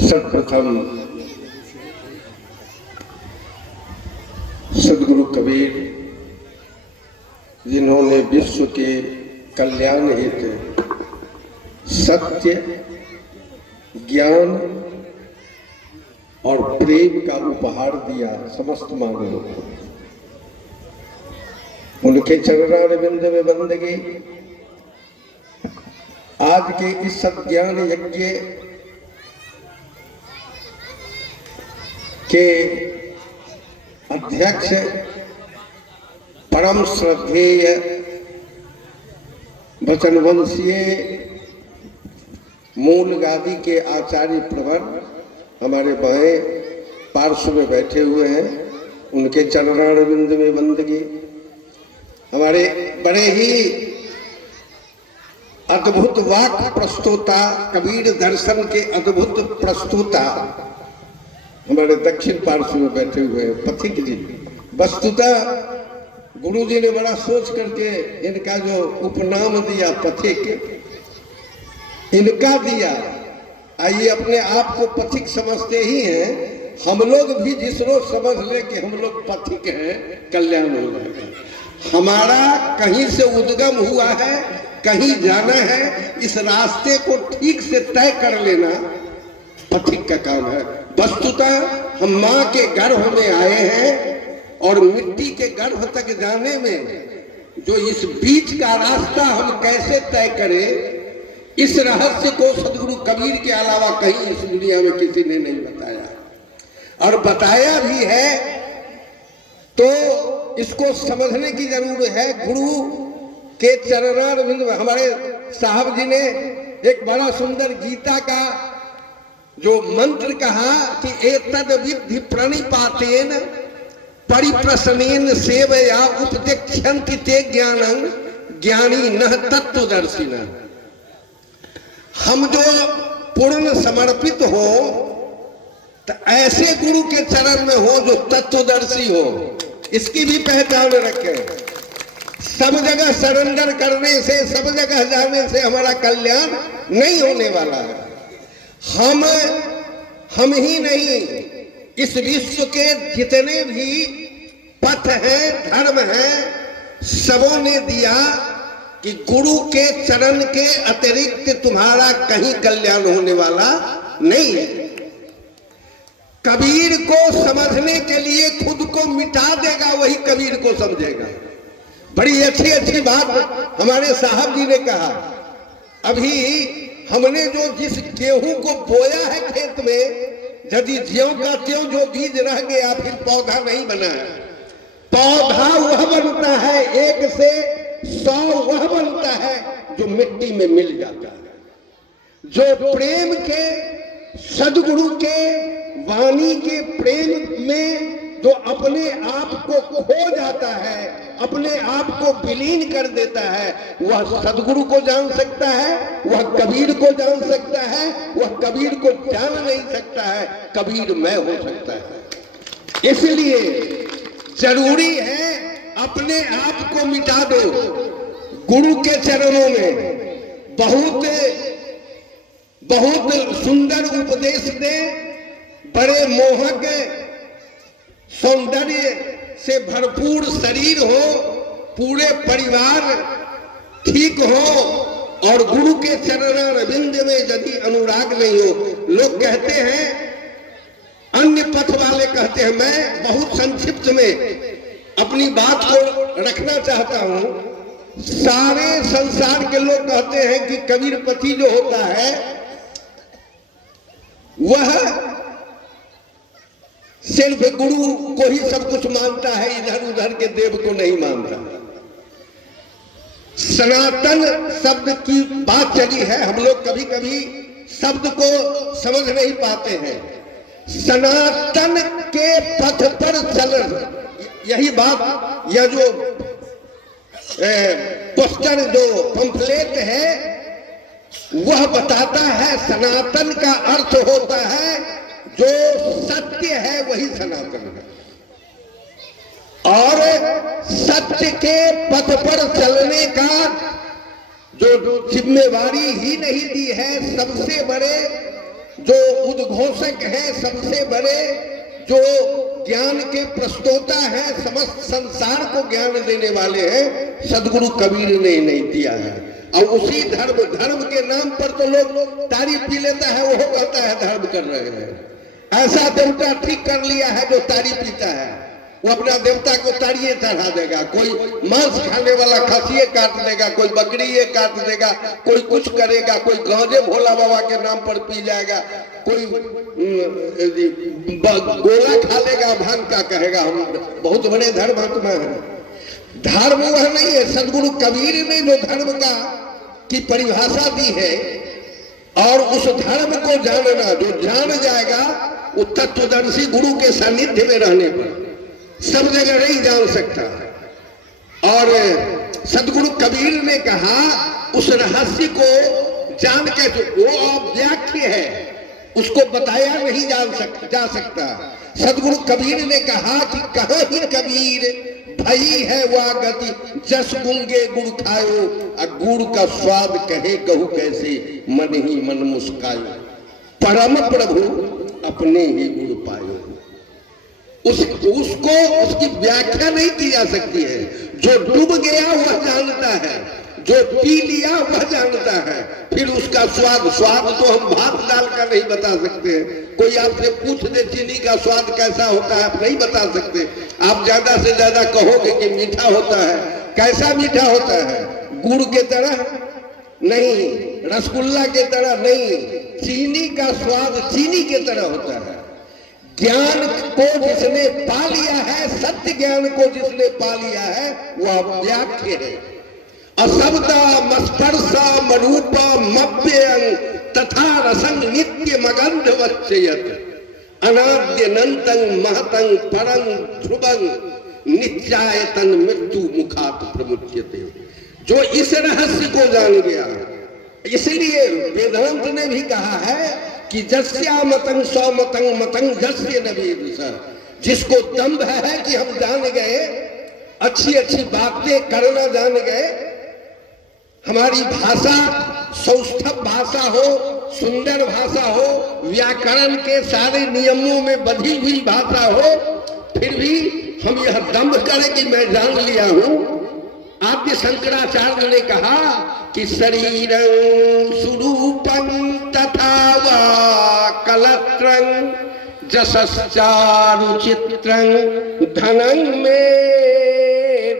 सर्वप्रथम सदगुरु कबीर जिन्होंने विश्व के कल्याण हेतु सत्य, ज्ञान और प्रेम का उपहार दिया समस्त मानवों को, उनके चरणारविंद में बंदगी। आज के इस सज्ञान यज्ञ के अध्यक्ष परम श्रद्धेय वचनवंशीय मूल गादी के आचार्य प्रवर हमारे बाएं पार्श्व में बैठे हुए हैं, उनके चरणारविंद में बंदगी। हमारे बड़े ही अद्भुत वाक प्रस्तुता, कबीर दर्शन के अद्भुत प्रस्तुता हमारे दक्षिण पार्श्व में बैठे हुए हैं पथिक जी। वस्तुतः गुरु जी ने बड़ा सोच करके इनका जो उपनाम दिया पथिक, इनका दिया। आइए अपने आप को पथिक समझते ही हैं, हम लोग भी जिस रोज समझ ले कि हम लोग पथिक हैं, कल्याण हो जाएगा। हमारा कहीं से उद्गम हुआ है, कहीं जाना है, इस रास्ते को ठीक से तय कर लेना पथिक का काम है। वस्तुतः हम माँ के गर्भ में आए हैं और मिट्टी के गर्भ तक जाने में जो इस बीच का रास्ता हम कैसे तय करें, इस रहस्य को सदगुरु कबीर के अलावा कहीं इस दुनिया में किसी ने नहीं बताया, और बताया भी है तो इसको समझने की जरूरत है। गुरु के चरणारविंद में हमारे साहब जी ने एक बड़ा सुंदर गीता का जो मंत्र कहा कि एतद विद्धि प्रणिपातेन परिप्रश्नेन सेवया उपदेक्ष्यन्ति ते ज्ञानं ज्ञानी नः तत्वदर्शिनः। हम जो पूर्ण समर्पित हो तो ऐसे गुरु के चरण में हो जो तत्वदर्शी हो, इसकी भी पहचान रखें। सब जगह सरेंडर करने से, सब जगह जाने से हमारा कल्याण नहीं होने वाला है। हम ही नहीं, इस विश्व के जितने भी पथ हैं, धर्म हैं, सबों ने दिया कि गुरु के चरण के अतिरिक्त तुम्हारा कहीं कल्याण होने वाला नहीं है। कबीर को समझने के लिए खुद को मिटा देगा, वही कबीर को समझेगा। बड़ी अच्छी अच्छी बात हमारे साहब जी ने कहा। अभी हमने जो जिस गेहूं को बोया है खेत में, यदि ज्यों का त्यों जो बीज रह गया, फिर पौधा नहीं बना है। पौधा वह बनता है, 1 से 100 वह बनता है जो मिट्टी में मिल जाता है। जो प्रेम के, सदगुरु के वाणी के प्रेम में जो अपने आप को खो जाता है, अपने आप को विलीन कर देता है, वह सदगुरु को जान सकता है, वह कबीर को जान सकता है। वह कबीर को जान नहीं सकता है, कबीर मैं हो सकता है। इसलिए जरूरी है अपने आप को मिटा दो, गुरु के चरणों में बहुत बहुत सुंदर उपदेश दे, बड़े मोहक सौंदर्य से भरपूर शरीर हो, पूरे परिवार ठीक हो, और गुरु के चरणारविंद में यदि अनुराग नहीं हो। लोग कहते हैं, अन्य पथ वाले कहते हैं, मैं बहुत संक्षिप्त में अपनी बात को रखना चाहता हूं। सारे संसार के लोग कहते हैं कि कबीर पति जो होता है वह सिर्फ गुरु को ही सब कुछ मानता है, इधर उधर के देव को नहीं मानता। सनातन शब्द की बात चली है, हम लोग कभी कभी शब्द को समझ नहीं पाते हैं। सनातन के पथ पर चलन, यही बात, यह जो पोस्टर जो पंफलेट है वह बताता है। सनातन का अर्थ होता है जो सत्य है वही सनातन है, और सत्य के पथ पर चलने का जो जिम्मेवारी ही नहीं दी है सबसे बड़े जो उद्घोषक हैं, सबसे बड़े जो ज्ञान के प्रस्तोता हैं, समस्त संसार को ज्ञान देने वाले हैं, सदगुरु कबीर ने नहीं दिया है। और उसी धर्म के नाम पर तो लोग तारी पी लेता है, वो कहता है धर्म कर रहे हैं। ऐसा देवता ठीक कर लिया है जो तारी पीता है, वो अपना देवता को ताड़िए चढ़ा देगा। कोई मांस खाने वाला खसिए काट देगा, कोई बकरी काट देगा, कोई कुछ करेगा, कोई गांजे भोला बाबा के नाम पर पी जाएगा, कोई गोला खा लेगा, भांग का कहेगा हम बहुत बड़े धर्मात्मा हैं। धर्म वह नहीं है। सदगुरु कबीर ने जो धर्म का की परिभाषा दी है, और उस धर्म को जानना, जो जान जाएगा वो तत्वदर्शी गुरु के सानिध्य में रहने पर सब जगह नहीं जान सकता। और सदगुरु कबीर ने कहा उस रहस्य को जान के, वो अव्याख्य है, उसको बताया नहीं जा सकता। सदगुरु कबीर ने कहा कि कहाँ ही कबीर भई है वह गति, जस गुंगे गुड़ खायो, गुड़ का स्वाद कहे कहू कैसे, मन ही मन मुस्कायो, परम प्रभु अपने ही गुड़ पायो। उसको उसकी व्याख्या नहीं की जा सकती है। जो डूब गया वह जानता है, जो पी लिया वह जानता है। फिर उसका स्वाद तो हम भात डाल कर नहीं बता सकते हैं। कोई आपसे पूछ दे चीनी का स्वाद कैसा होता है, आप नहीं बता सकते। आप ज्यादा से ज्यादा कहोगे कि मीठा होता है। कैसा मीठा होता है? गुड़ के तरह नहीं, रसगुल्ला के तरह नहीं, चीनी का स्वाद चीनी के तरह होता है। ज्ञान को जिसने पा लिया है, सत्य ज्ञान को जिसने पा लिया है, वह व्याख्य है। असब्दा मस्पर्शा मरूपा मव्ययं तथा रसं नित्य मगंध वच्चयत अनाद्यनंतं महतं परं ध्रुवं नित्यायतन मृत्यु मुखात प्रमुच्यते। जो इस रहस्य को जान गया, इसलिए वेदांत ने भी कहा है कि जस्या मतंग सौ मतंग मतंग जस्य नबी सर। जिसको दम्भ है कि हम जान गए, अच्छी अच्छी बातें करना जान गए, हमारी भाषा सौष्ठव भाषा हो, सुंदर भाषा हो, व्याकरण के सारे नियमों में बधी हुई भाषा हो, फिर भी हम यह दम्भ करें कि मैं जान लिया हूं। आद्य शंकराचार्य ने कहा कि शरीरं स्वरूपं तथा वा कलत्रं जसश्चारु चित्रं धनं मेरुतुल्यं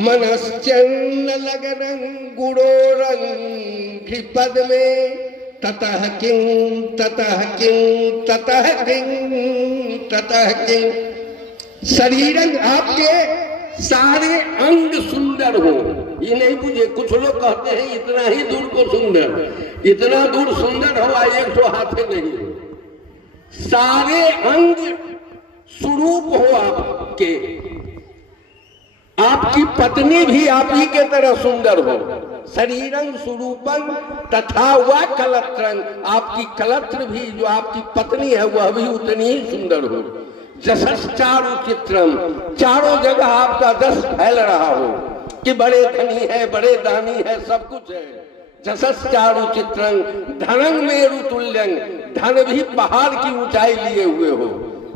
मनश्चन्न लगनं गुणोरं घृपद में ततः किं ततः किं ततः किं ततः किं। शरीरं आपके सारे अंग सुंदर हो, ये नहीं बुझे। कुछ लोग कहते हैं इतना ही दूर को सुंदर, इतना दूर सुंदर हो 100 हाथे नहीं हो। सारे अंग स्वरूप हो आपके, आपकी पत्नी भी आप ही के तरह सुंदर हो। शरीरं स्वरूपं तथा वा कलत्रं, आपकी कलत्र भी, जो आपकी पत्नी है, वह भी उतनी ही सुंदर हो। जसश्चारु चित्रम, चारों जगह आपका जस फैल रहा हो कि बड़े धनी है, बड़े दानी है, सब कुछ है। जसश्चारु चित्रं धनं मेरुतुल्यं, धन भी पहाड़ की ऊंचाई लिए हुए हो,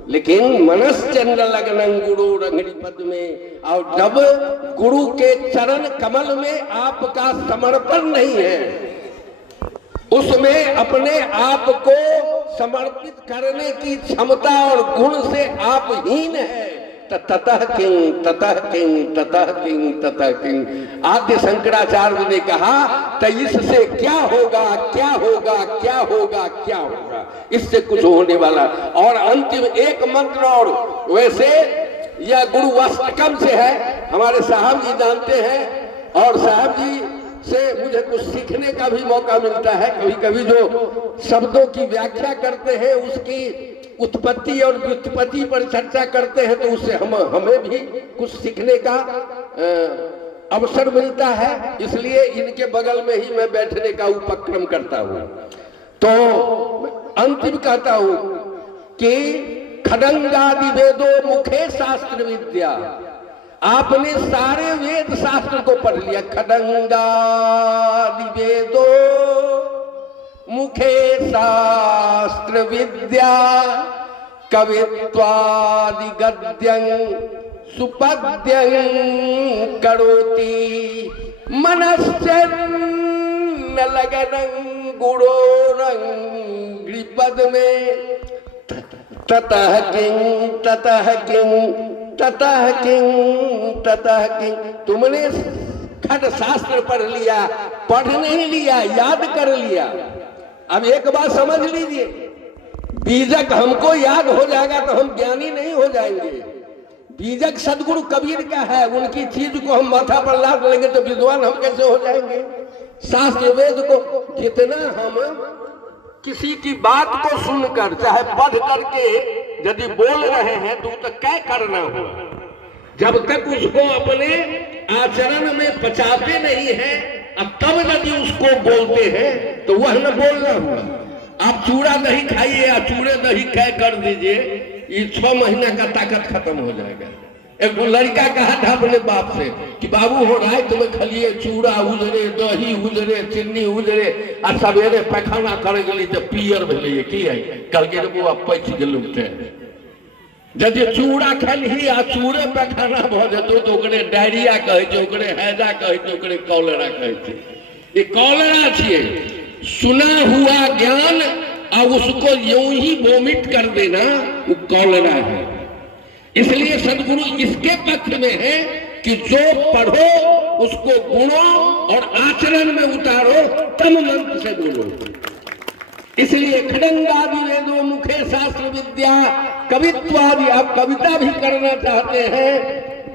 लेकिन मनश्चंद्र लगनं गुरु रंगड़ी पद में। और जब गुरु के चरण कमल में आपका समर्पण नहीं है, उसमें अपने आप को समर्पित करने की क्षमता और गुण से आप हीन है, ततः किं ततः किं ततः किं ततः किं। आद्य शंकराचार्य ने कहा तो इससे क्या होगा, क्या होगा, क्या होगा, क्या होगा, इससे कुछ होने वाला। और अंतिम एक मंत्र, और वैसे यह गुरु वास्तकम से है, हमारे साहब जी जानते हैं, और साहब जी से मुझे कुछ सीखने का भी मौका मिलता है। कभी कभी जो शब्दों की व्याख्या करते हैं, उसकी उत्पत्ति और व्युत्पत्ति पर चर्चा करते हैं, तो उससे हमें भी कुछ सीखने का अवसर मिलता है। इसलिए इनके बगल में ही मैं बैठने का उपक्रम करता हूँ। तो अंतिम कहता हूँ कि खडंगादि वेदों मुखे शास्त्र विद्या, आपने सारे वेद शास्त्र को पढ़ लिया। खडंगादि वेदो मुखे शास्त्र विद्या कवित्वादि गद्यं सुपद्यं करोति मनश्चन्न लगनं गुणोरंघ्रिपद में ततः किं ततः किं ततः किं ततः किं। तुमने खट शास्त्र पढ़ लिया, पढ़ नहीं लिया, याद कर लिया। अब एक बात समझ लीजिए, बीजक हमको याद हो जाएगा तो हम ज्ञानी नहीं हो जाएंगे। बीजक सदगुरु कबीर का है, उनकी चीज को हम माथा पर लाद लेंगे तो विद्वान हम कैसे हो जाएंगे। शास्त्र वेद को जितना हम किसी की बात को सुनकर चाहे पढ़ करके यदि बोल रहे हैं तो क्या करना हुआ, जब तक उसको अपने आचरण में पचाते नहीं है अब तब यदि उसको बोलते हैं तो वह न बोलना हुआ। आप चूड़ा दही खाइए या चूड़े दही कै कर दीजिए, ये 6 महीना का ताकत खत्म हो जाएगा। एक लड़का कहा था अपने बाप से कि बाबू हो रहा है तुम्हें खलिए चूड़ा उजरे दही उजरे चीनी उजरे आ सवेरे पैखाना करे गली तो पियर भेलिए की है कल के बुआ पैच गेलु थे। यदि चूड़ा खलही आ चूड़े पैखाना भ जेतो तो ओकरे डायरिया कहे छै, ओकरे हैजा कहे छै, ओकरे कॉलेरा कहे छै। ये कॉलेरा छिए, सुना हुआ ज्ञान और उसको यूं ही वोमिट कर देना वो कॉलेरा है। इसलिए सदगुरु इसके पक्ष में है कि जो पढ़ो उसको गुणों और आचरण में उतारो तब मंत्र से बोलो। इसलिए खड़ंगादि वेदों मुखे शास्त्र विद्या कवित्वादि, आप कविता भी करना चाहते हैं,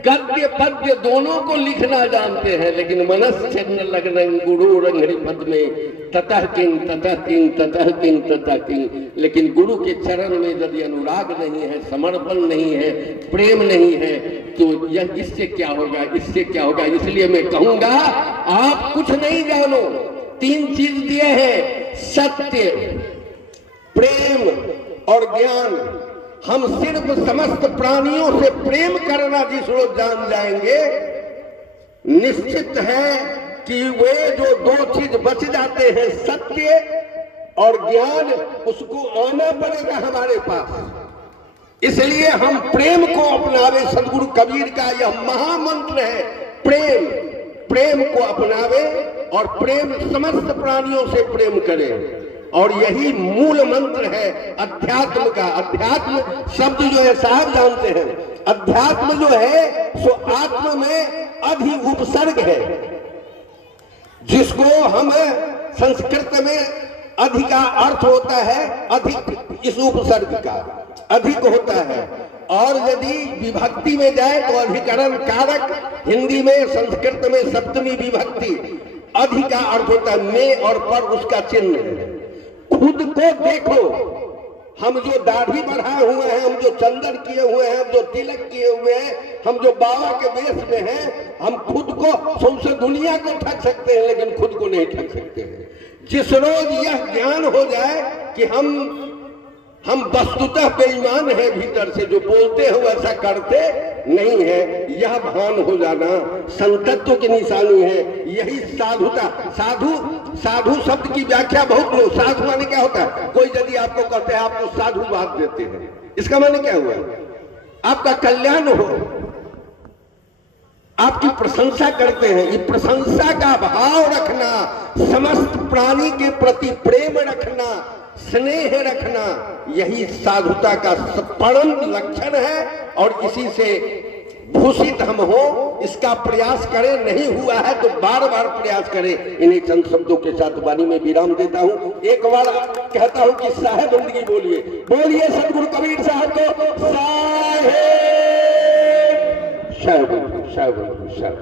गद्य पद्य दोनों को लिखना जानते हैं, लेकिन मनश्चन्न लगनं गुरुरंघ्रिपद में ततः किं ततः किं ततः किं ततः किं। लेकिन गुरु के चरण में यदि अनुराग नहीं है, समर्पण नहीं है, प्रेम नहीं है तो यह इससे क्या होगा, इससे क्या होगा। इसलिए मैं कहूंगा आप कुछ नहीं जानो, 3 चीज दिए हैं, सत्य, प्रेम और ज्ञान। हम सिर्फ समस्त प्राणियों से प्रेम करना जिस रोज जान जाएंगे, निश्चित है कि वे जो 2 चीज बच जाते हैं सत्य और ज्ञान, उसको आना पड़ेगा हमारे पास। इसलिए हम प्रेम को अपनावे। सदगुरु कबीर का यह महामंत्र है, प्रेम। प्रेम को अपनावे और प्रेम समस्त प्राणियों से प्रेम करें। और यही मूल मंत्र है अध्यात्म का। अध्यात्म शब्द जो है साहब जानते हैं, अध्यात्म जो है सो आत्म में अधि उपसर्ग है, जिसको हम संस्कृत में अधि का अर्थ होता है अधिक, इस उपसर्ग का अधिक होता है। और यदि विभक्ति में जाए तो अधिकरण कारक, हिंदी में संस्कृत में सप्तमी विभक्ति, अधि का अर्थ होता है में और पर उसका चिन्ह है। खुद को देखो, हम जो दाढ़ी बढ़ाए हुए हैं, हम जो चंदन किए हुए हैं, हम जो तिलक किए हुए हैं, हम जो बाबा के वेश में हैं, हम खुद को सौंसे दुनिया को ठग सकते हैं लेकिन खुद को नहीं ठग सकते हैं। जिस रोज यह ज्ञान हो जाए कि हम वस्तुतः बेईमान हैं, भीतर से जो बोलते हैं वैसा करते नहीं है, यह भान हो जाना संतत्व की निशानी है। यही साधुता। साधु शब्द की व्याख्या बहुत लोग, साधु माने क्या होता है, कोई यदि आपको कहते हैं आपको साधुवाद देते हैं, इसका माने क्या हुआ, आपका कल्याण हो, आपकी प्रशंसा करते हैं। ये प्रशंसा का भाव रखना, समस्त प्राणी के प्रति प्रेम रखना, स्नेह रखना, यही साधुता का परम लक्षण है। और इसी से भूषित हम हो, इसका प्रयास करें। नहीं हुआ है तो बार बार प्रयास करें। इन्हीं चंद शब्दों के साथ वाणी में विराम देता हूं। एक बार कहता हूं कि साहेब जिंदगी बोलिए, बोलिए सदगुरु कबीर साहब को साहेब, साहेब, साहेब, साहेब।